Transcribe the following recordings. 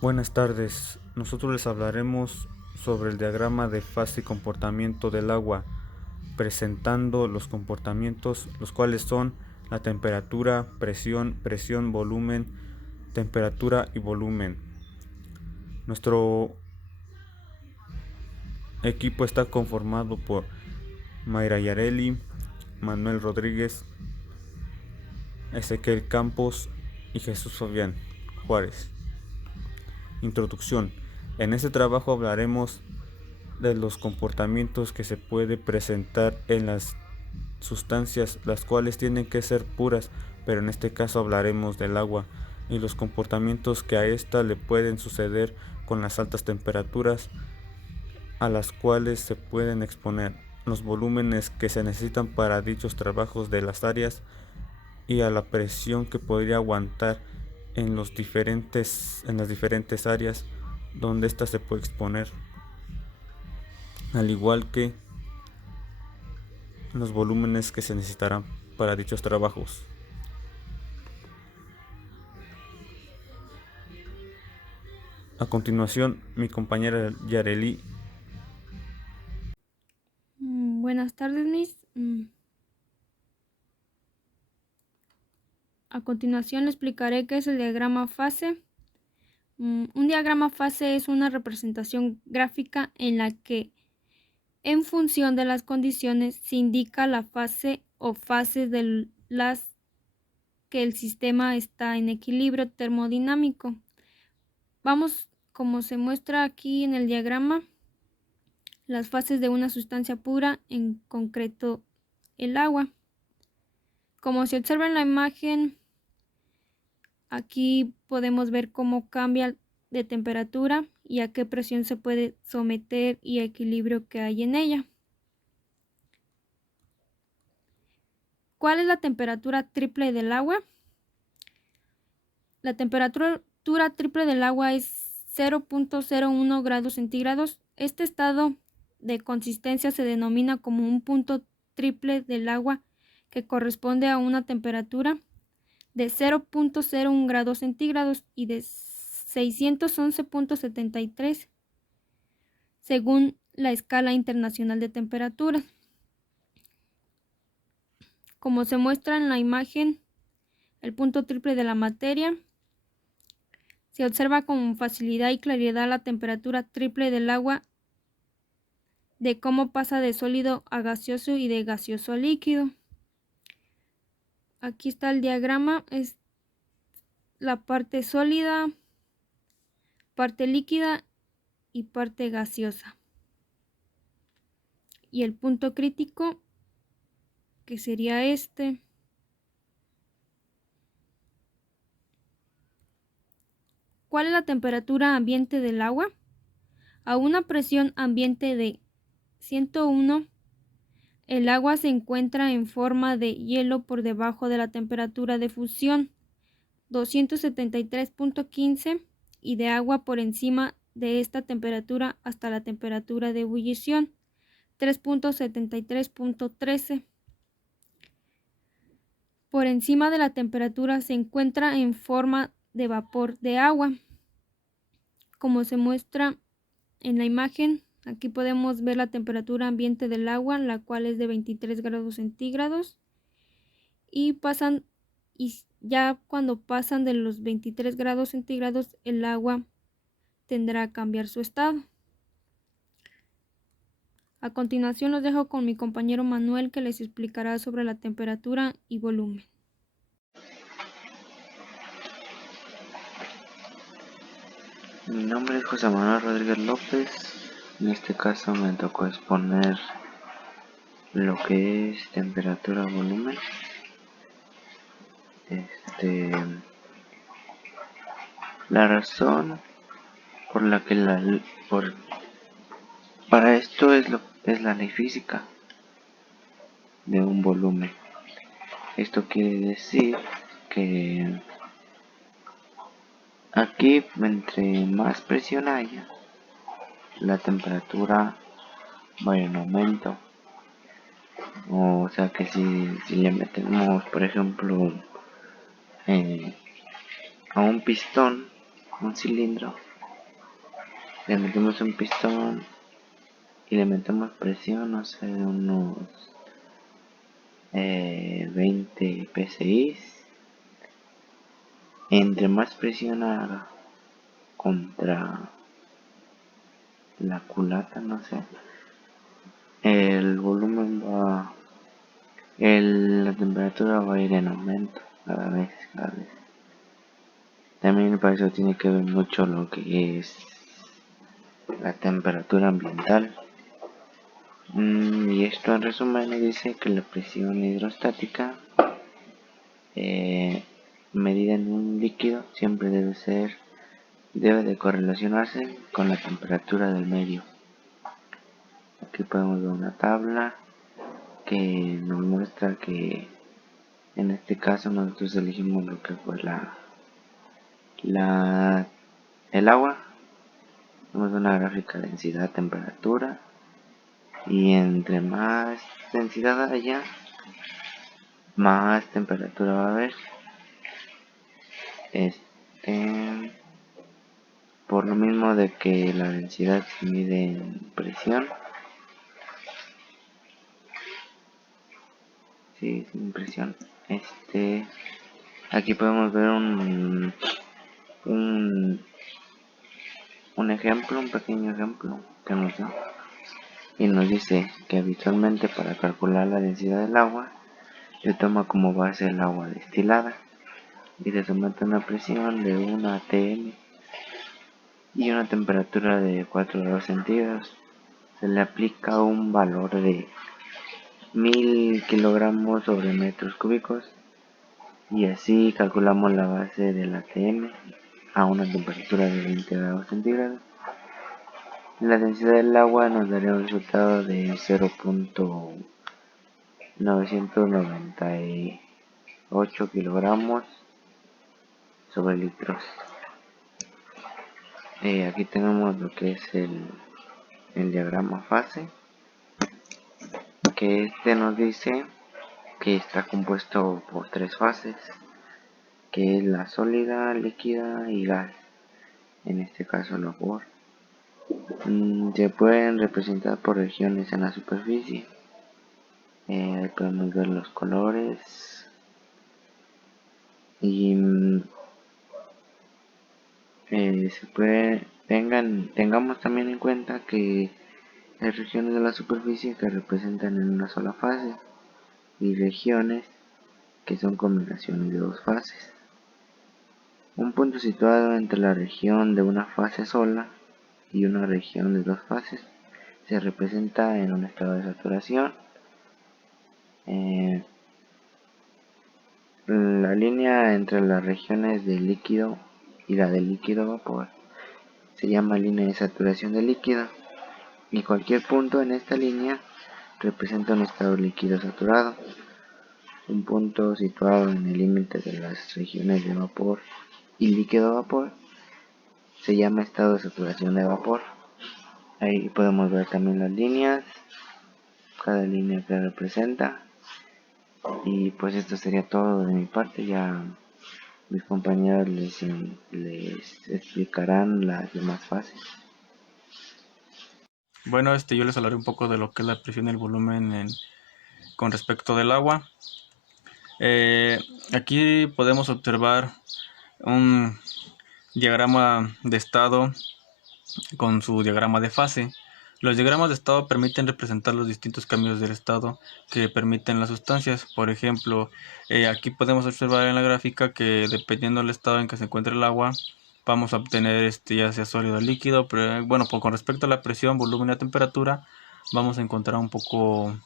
Buenas tardes, nosotros les hablaremos sobre el diagrama de fase y comportamiento del agua, presentando los comportamientos, los cuales son la temperatura, presión, volumen, temperatura y volumen. Nuestro equipo está conformado por Mayra Yareli, Manuel Rodríguez, Ezequiel Campos y Jesús Fabián Juárez. Introducción. En este trabajo hablaremos de los comportamientos que se puede presentar en las sustancias, las cuales tienen que ser puras, pero en este caso hablaremos del agua, y los comportamientos que a ésta le pueden suceder con las altas temperaturas a las cuales se pueden exponer, los volúmenes que se necesitan para dichos trabajos de las áreas y a la presión que podría aguantar en las diferentes áreas donde ésta se puede exponer, al igual que los volúmenes que se necesitarán para dichos trabajos. A continuación, mi compañera Yareli. Buenas tardes, Miss. A continuación le explicaré qué es el diagrama fase. Un diagrama fase es una representación gráfica en la que, en función de las condiciones, se indica la fase o fases de las que el sistema está en equilibrio termodinámico. Vamos, como se muestra aquí en el diagrama, las fases de una sustancia pura, en concreto el agua. Como se observa en la imagen, aquí podemos ver cómo cambia de temperatura y a qué presión se puede someter y equilibrio que hay en ella. ¿Cuál es la temperatura triple del agua? La temperatura triple del agua es 0.01 grados centígrados. Este estado de consistencia se denomina como un punto triple del agua, que corresponde a una temperatura de 0.01 grados centígrados y de 611.73 según la escala internacional de temperaturas. Como se muestra en la imagen, el punto triple de la materia, se observa con facilidad y claridad la temperatura triple del agua, de cómo pasa de sólido a gaseoso y de gaseoso a líquido. Aquí está el diagrama, es la parte sólida, parte líquida y parte gaseosa. Y el punto crítico, que sería este. ¿Cuál es la temperatura ambiente del agua? A una presión ambiente de 101, el agua se encuentra en forma de hielo por debajo de la temperatura de fusión 273.15 y de agua por encima de esta temperatura hasta la temperatura de ebullición 3.73.13. Por encima de la temperatura se encuentra en forma de vapor de agua. Como se muestra en la imagen, aquí podemos ver la temperatura ambiente del agua, la cual es de 23 grados centígrados. Y ya cuando pasan de los 23 grados centígrados, el agua tendrá a cambiar su estado. A continuación los dejo con mi compañero Manuel, que les explicará sobre la temperatura y volumen. Mi nombre es José Manuel Rodríguez López. En este caso me tocó exponer lo que es temperatura volumen. La razón por la que para esto es la ley física de un volumen. Esto quiere decir que aquí, entre más presión haya, la temperatura va en aumento. O sea que si le metemos, por ejemplo, a un pistón, un cilindro, le metemos un pistón y le metemos presión, no sé, unos 20 psi. Entre más presión haga contra la culata, no sé, el volumen la temperatura va a ir en aumento cada vez. También para eso tiene que ver mucho lo que es la temperatura ambiental. Y esto en resumen dice que la presión hidrostática medida en un líquido siempre debe de correlacionarse con la temperatura del medio. Aquí podemos ver una tabla que nos muestra que en este caso nosotros elegimos lo que fue el agua. Tenemos una gráfica densidad temperatura y entre más densidad haya, más temperatura va a haber. Por lo mismo de que la densidad se mide en presión. Sí, sin presión. Aquí podemos ver un ejemplo, un pequeño ejemplo que nos da. Y nos dice que habitualmente para calcular la densidad del agua se toma como base el agua destilada y se somete a una presión de 1 atm y una temperatura de 4 grados centígrados. Se le aplica un valor de 1000 kilogramos sobre metros cúbicos y así calculamos la base del ATM a una temperatura de 20 grados centígrados. La densidad del agua nos daría un resultado de 0.998 kilogramos sobre litros. Aquí tenemos lo que es el diagrama fase, que nos dice que está compuesto por 3 fases, que es la sólida, líquida y gas, en este caso el vapor. Se pueden representar por regiones en la superficie. Ahí podemos ver los colores y tengamos también en cuenta que hay regiones de la superficie que representan en una sola fase y regiones que son combinaciones de 2 fases. Un punto situado entre la región de una fase sola y una región de 2 fases se representa en un estado de saturación. La línea entre las regiones de líquido y la de líquido-vapor se llama línea de saturación de líquido y cualquier punto en esta línea representa un estado líquido saturado. Un punto situado en el límite de las regiones de vapor y líquido-vapor se llama estado de saturación de vapor. Ahí podemos ver también las líneas, cada línea que representa. Y pues esto sería todo de mi parte. Ya mis compañeros les explicarán las demás fases. Bueno, yo les hablaré un poco de lo que es la presión y el volumen con respecto del agua. Aquí podemos observar un diagrama de estado con su diagrama de fase. Los diagramas de estado permiten representar los distintos cambios del estado que permiten las sustancias. Por ejemplo, aquí podemos observar en la gráfica que dependiendo del estado en que se encuentre el agua, vamos a obtener ya sea sólido o líquido. Pero bueno, con respecto a la presión, volumen y la temperatura, vamos a encontrar un poco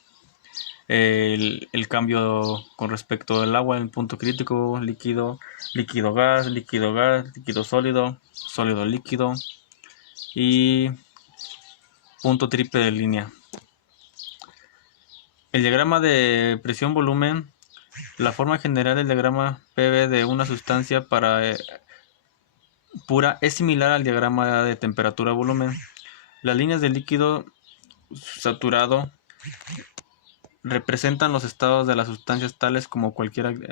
el cambio con respecto al agua en punto crítico: líquido, líquido gas, líquido sólido, sólido líquido y punto triple de línea. El diagrama de presión-volumen, la forma general del diagrama PV de una sustancia pura es similar al diagrama de temperatura-volumen. Las líneas de líquido saturado representan los estados de las sustancias tales como cualquier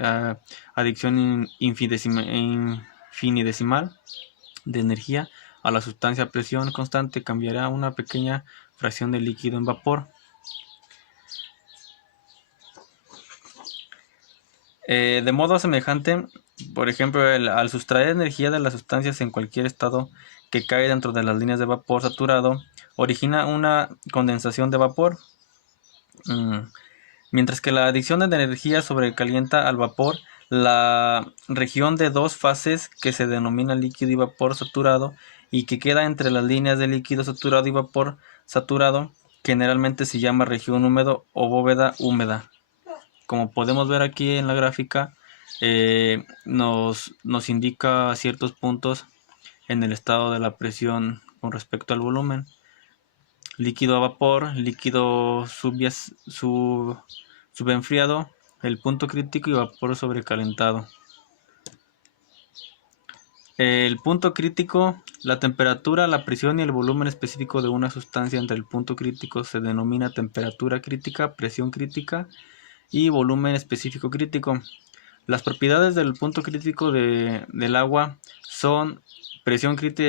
adición infinitesimal de energía a la sustancia a presión constante cambiará una pequeña fracción de líquido en vapor. De modo semejante, por ejemplo, al sustraer energía de las sustancias en cualquier estado que cae dentro de las líneas de vapor saturado, origina una condensación de vapor. Mientras que la adición de energía sobrecalienta al vapor, la región de dos fases que se denomina líquido y vapor saturado y que queda entre las líneas de líquido saturado y vapor saturado, generalmente se llama región húmedo o bóveda húmeda. Como podemos ver aquí en la gráfica, nos indica ciertos puntos en el estado de la presión con respecto al volumen. Líquido a vapor, líquido subenfriado, el punto crítico y vapor sobrecalentado. El punto crítico, la temperatura, la presión y el volumen específico de una sustancia entre el punto crítico se denomina temperatura crítica, presión crítica y volumen específico crítico. Las propiedades del punto crítico del agua son presión crítica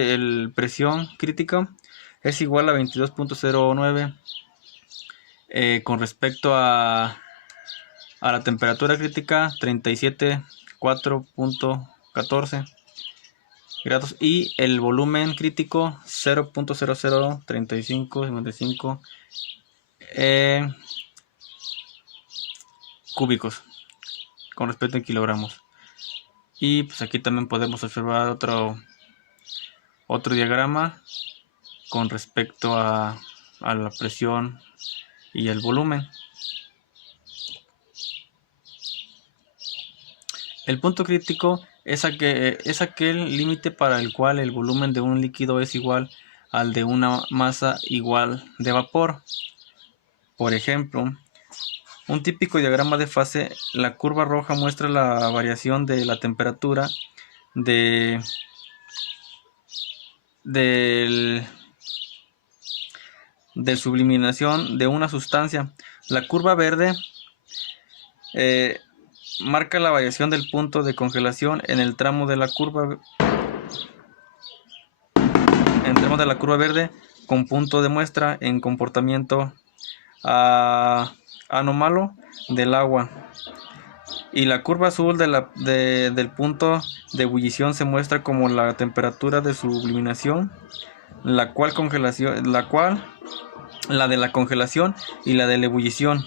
es igual a 22.09 con respecto a la temperatura crítica 37.4.14 grados y el volumen crítico 0.003555 cúbicos con respecto a kilogramos. Y pues aquí también podemos observar otro diagrama con respecto a la presión y el volumen. El punto crítico es aquel límite para el cual el volumen de un líquido es igual al de una masa igual de vapor. Por ejemplo, un típico diagrama de fase, la curva roja muestra la variación de la temperatura de subliminación de una sustancia. La curva verde marca la variación del punto de congelación en el tramo de la curva verde con punto de muestra en comportamiento anómalo del agua. Y la curva azul del punto de ebullición se muestra como la temperatura de subliminación, la de la congelación y la de la ebullición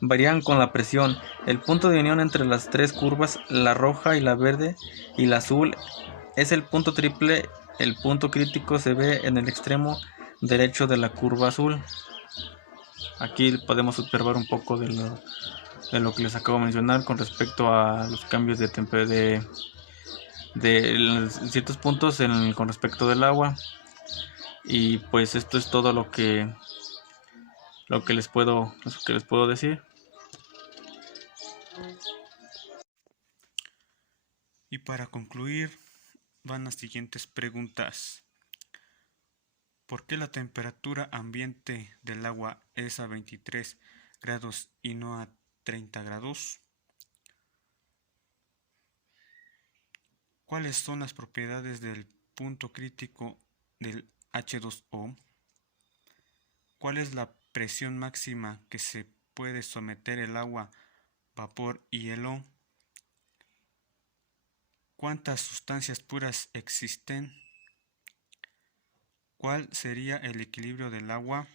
varían con la presión. El punto de unión entre las tres curvas, la roja y la verde y la azul, es el punto triple. El punto crítico se ve en el extremo derecho de la curva azul. Aquí podemos observar un poco de lo que les acabo de mencionar con respecto a los cambios de ciertos puntos con respecto del agua. Y pues esto es todo lo que les puedo decir. Y para concluir, van las siguientes preguntas. ¿Por qué la temperatura ambiente del agua es a 23 grados y no a 30 grados? ¿Cuáles son las propiedades del punto crítico del H2O? ¿Cuál es la presión máxima que se puede someter el agua, vapor y hielo? ¿Cuántas sustancias puras existen? ¿Cuál sería el equilibrio del agua?